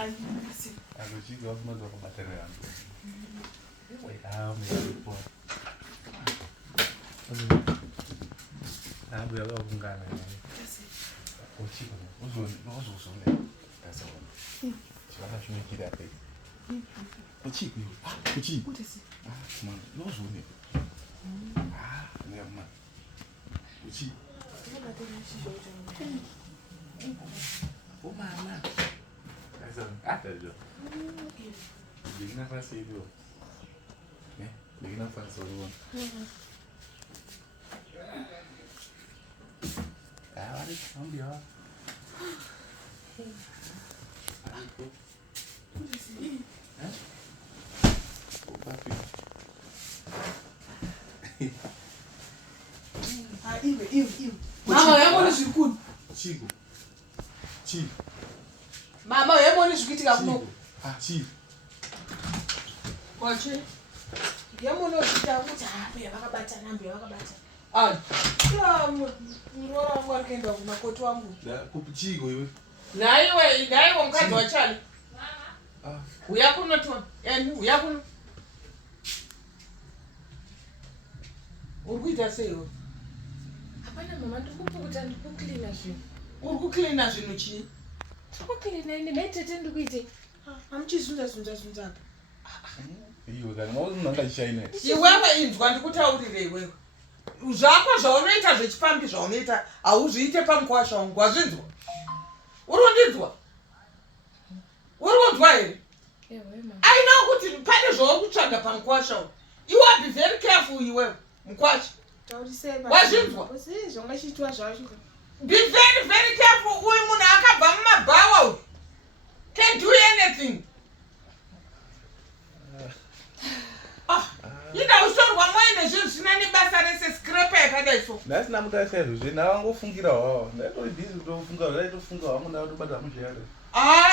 Anochiva kunoda kubatanira hangu. Yaripo. Ambuya vakungana. Ochiva. Uzozone. Tasawona. Chivana chinochira pe. Ochiva. Ochiva. Man, uzozone. Nema. Ochiva. Oh mama. Atajua. Lagi nafasi hiyo. Lagi nafasi hiyo. Wali ambuya. Papi. Iwe. Mama yamoni zvikuni. Chigo. Mama yamoni zvikitika kuno. Chigo. Wachi. Yamoni zvikita kuti ambuya vakabata nambuya vakabata. Murora wangu arikaenda kumakoti wangu. Chigo iwe. Naiwe mukadzi wachali. Mama. Uya kuno tu. Uya kuno. Urikuita sei? Hapana mama, ndikupukuta ndikuklina zvinhu. Urikuklina zvinhu chii? Ndikuklina ine maitete ndikuite. Hamuchizunza apa. Iwe kana unonga chishayina. Iwewe inzwa ndikutaurire iwewe. Zvako zvaunoita zvechipambi zvaunoita hauzviite pamukwasha wangu. Wazvinzwa? Urikundinzwa? Urikunzwa here? Ewe mama. Aina kuti pane zvauri kutsvaga pamukwasha wangu. You are be very careful iwewe. Mukwasha. Wazvinzwa? Be very, very careful. Uyu munhu akabva mumabhawa uyu. Can't do anything. Ida ushorwa moine zvinhu zvina nebasa rese scrape yakadai so. Nasina mutashaizvo zvina vangofungira hwawo. Ndaitoti ndisi kutofunga ndaitofunga hwangu ndakutobata muzviyare.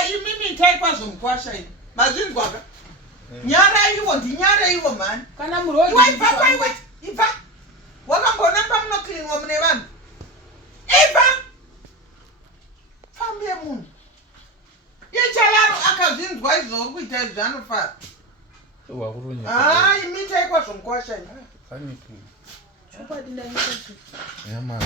Imimi itai kwazvo mukwasha ini. Mazvinzwa ka? Nyara iwo ndinyara iwo mani. Kana murori. Ibva. Wakambona pamunoklinwa mune vanhu. Ibva. Fambe munhu. Ichalaro akazvinzwa izvo uri kuita izvo anofara. Wakurunya. Imitai kwazvo mukwasha ini. Faniku. Chokwadi ndaita. Yama.